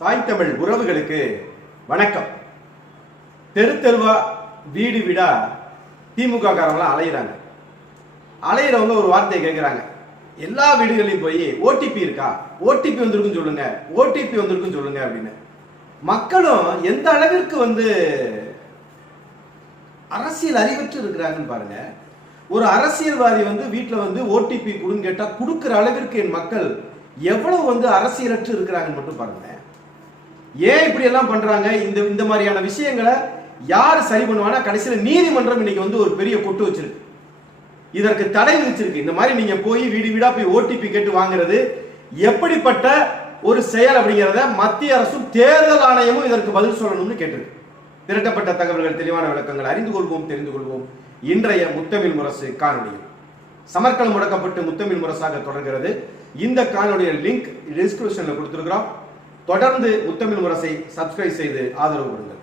தாய் தமிழ் உறவுகளுக்கு வணக்கம். தெரு தெருவா வீடு வீடா திமுக காரங்களாம் அலையிறாங்க. அலையிறவங்க ஒரு வார்த்தையை கேட்குறாங்க எல்லா வீடுகளையும் போய் ஓடிபி இருக்கா? ஓடிபி வந்திருக்குன்னு சொல்லுங்க. ஓடிபி வந்திருக்குன்னு சொல்லுங்க அப்படின்னு. மக்களும் எந்த அளவிற்கு வந்து அரசியல் அறிவற்று இருக்கிறாங்கன்னு பாருங்க. ஒரு அரசியல்வாதி வந்து வீட்டில் வந்து ஓடிபி கொடுன்னு கேட்டால் கொடுக்குற அளவிற்கு என் மக்கள் எவ்வளவு வந்து அரசியலற்று இருக்கிறாங்கன்னு மட்டும் பாருங்க ஏன் இப்படி எல்லாம் பண்றாங்க? இந்த இந்த மாதிரியான விஷயங்களை யார் சரி பண்ணுவானா கடைசியில் நீதிமன்றம் இன்னைக்கு வந்து ஒரு பெரிய கொட்டு வச்சிருக்கு. இதற்கு தடை விதிச்சிருக்கு. இந்த மாதிரி நீங்க போய் வீடு வீடா போய் ஓடிபி கேட்டு வாங்குறது எப்படிப்பட்ட ஒரு செயல் அப்படிங்கிறத மத்திய அரசும் தேர்தல் ஆணையமும் இதற்கு பதில் சொல்லணும்னு கேட்டிருக்கு. திரட்டப்பட்ட தகவல்கள் தெளிவான விளக்கங்கள் அறிந்து கொள்வோம் தெரிந்து கொள்வோம். இன்றைய முத்தமிழ் முரசு காணொலியில் சமர்க்கலம் முடக்கப்பட்டு முத்தமிழ் முரசாக தொடர்கிறது. இந்த காணொலிய லிங்க் டிஸ்கிரிப்ஷன்ல கொடுத்துருக்கிறோம். தொடர்ந்து முத்தமிழ் முரசை சப்ஸ்கிரைப் செய்து ஆதரவு கொடுங்கள்.